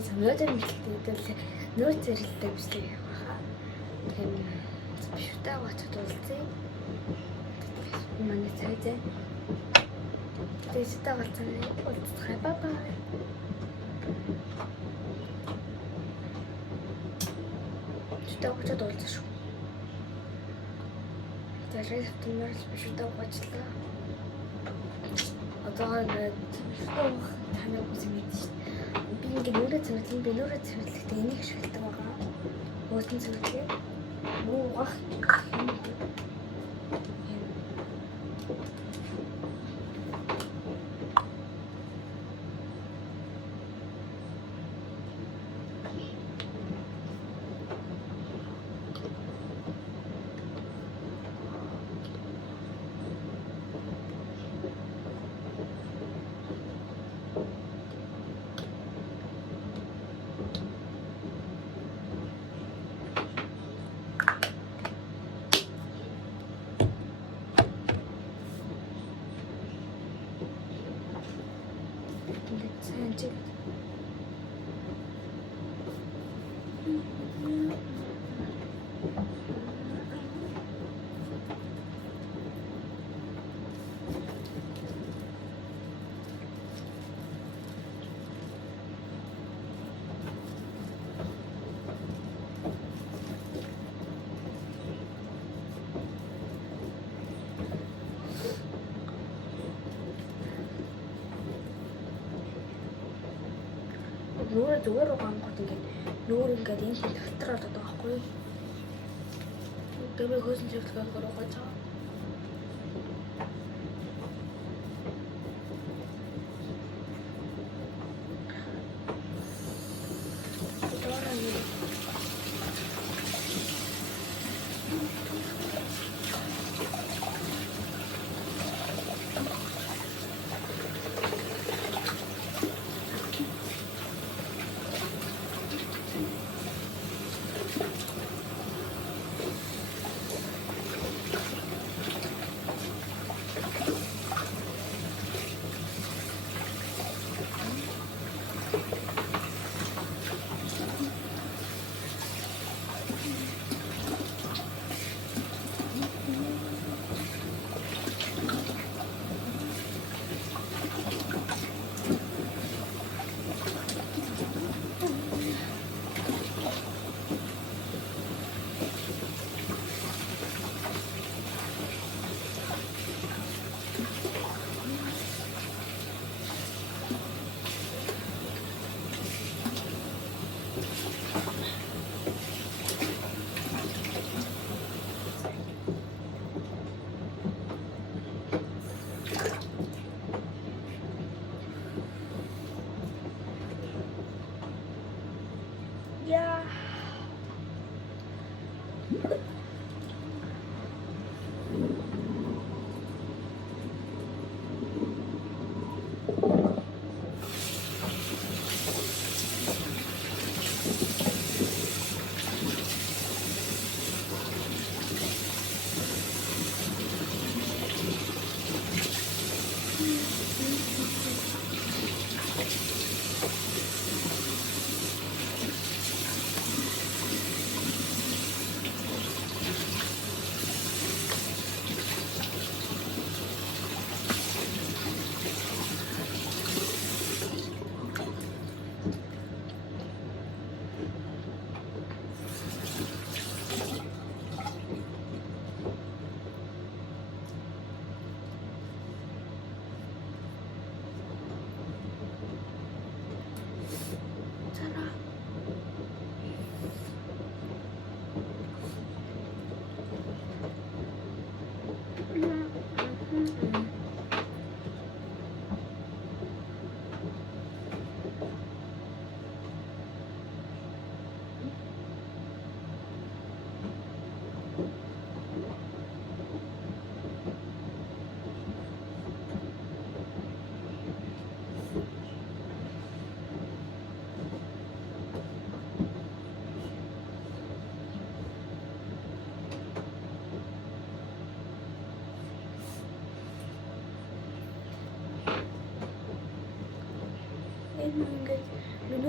цай өнөөдөр мэдлэгтэй нөөц зэрэгтэй бичдэг юм хаа. Тийм шүтээ гоцод уулзъя. Манай цай зэ. Тэгээд шүтээ гоцод уулзах бай. Шүтээ гоцод уулзах шүү. Тэрээс тэмээс шүтээ гоцлаа. Одоо ингээд таныг үзэн мэдсэн шүү. Би ингээд нүүрээ цэвэрлэхдээ энийг ашигладаг байгаа. Өөдөн цэвэрлэе. Угаах. Нүүрээ зүгээр угаангууд ингээд нүүр ингээд энэ дотроо одоо байхгүй. Дэмээ хөөсөн чиглэлээр угааж байгаа.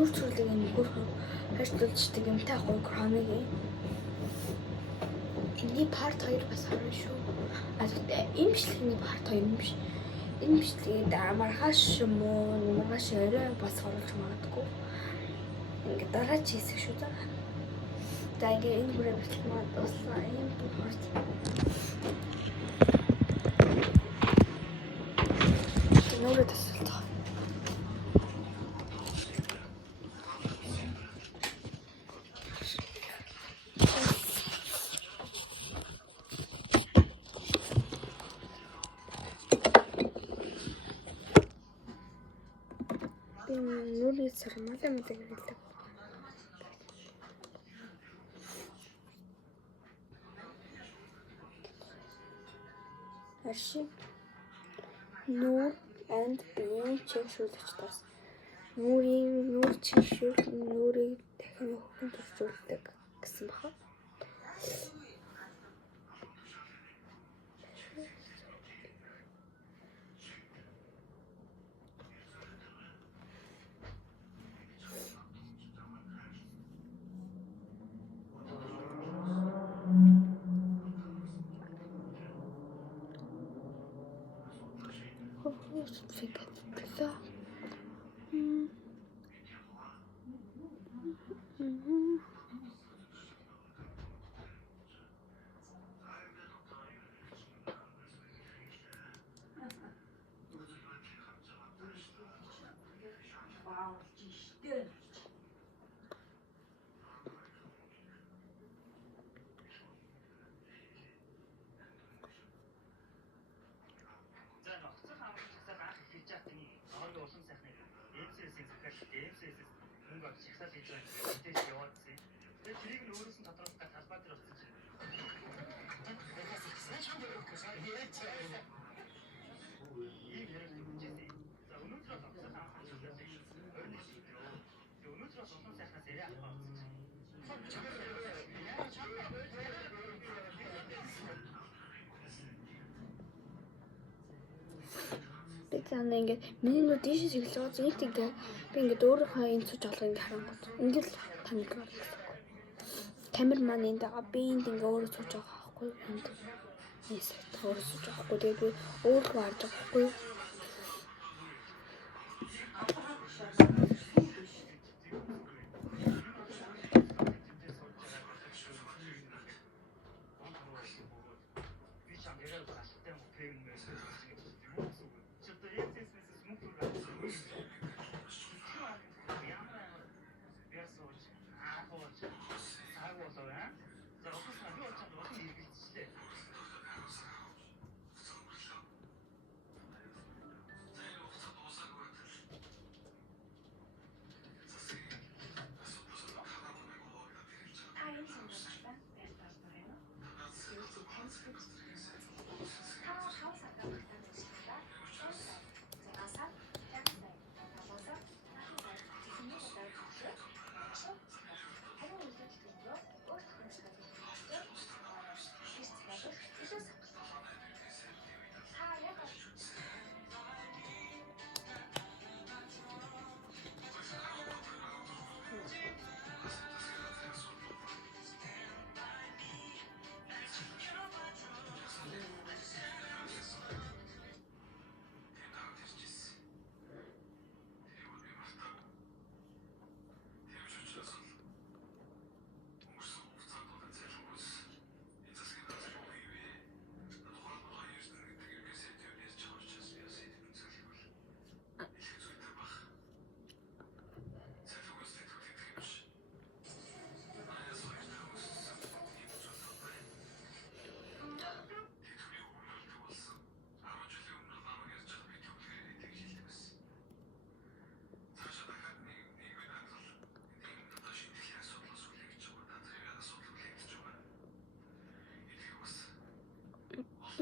нүүр цэвэрлэг энэ хөрхөн хайрцуулждаг юмтай гоё хоног юм. Эний part 2 бас харна шүү. А тэгтээ энэ бичлэгийн part 2 юм биш. Энэ бичлэгийг маргааш юм уу? Маргааш орой бас оруулж магадгүй. Ингээд дараа чи хэсэг шүү дээ. За ингээд энэ хүрээ бичлэг маань дуслаа. Ийм бүгд нүүрээ тасалдаа. Нүүрээ сармалаа мэдээ хэлдэг. Аршин нүүр and биеийн чигшүүлэгчдээс нүүр чигшүүл нүүрийг дахин өхөн төржүүлдэг гэсэн баха. Тэнд ингээд миний нүд дээшээс эхэлж байгаа зүйл тэгээд би ингээд өөрийнхөө энэ цуж олгыг харангуут ингээд л тамиг гаргасан. Камер маань энд байгаа би энд ингээд өөрөө цуж байгаа байхгүй энд нийс өөрөө цуж байгаа байхгүй тэгээд би өөрөө харж байгаа байхгүй.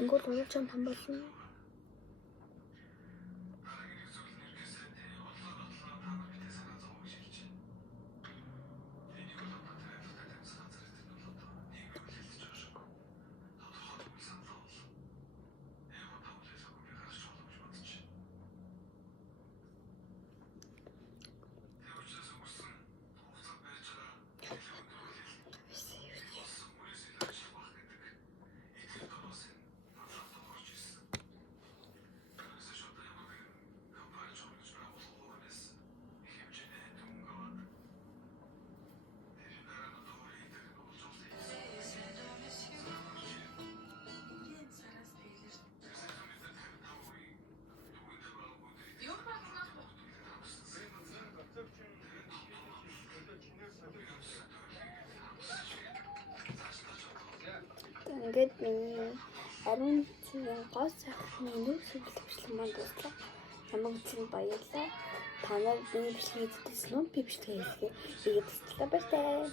Ингүүл уруулчаан там болно. ингээд миний ариун цэврийн гол сайхны нэг сүлжээ бичлэг маань дуслаа. Намайг үзсэнд баярлалаа. Та нар миний бичлэгийг үзсэн үү? Би бичлэгээ хийгээ. Тэгээд баярлалаа.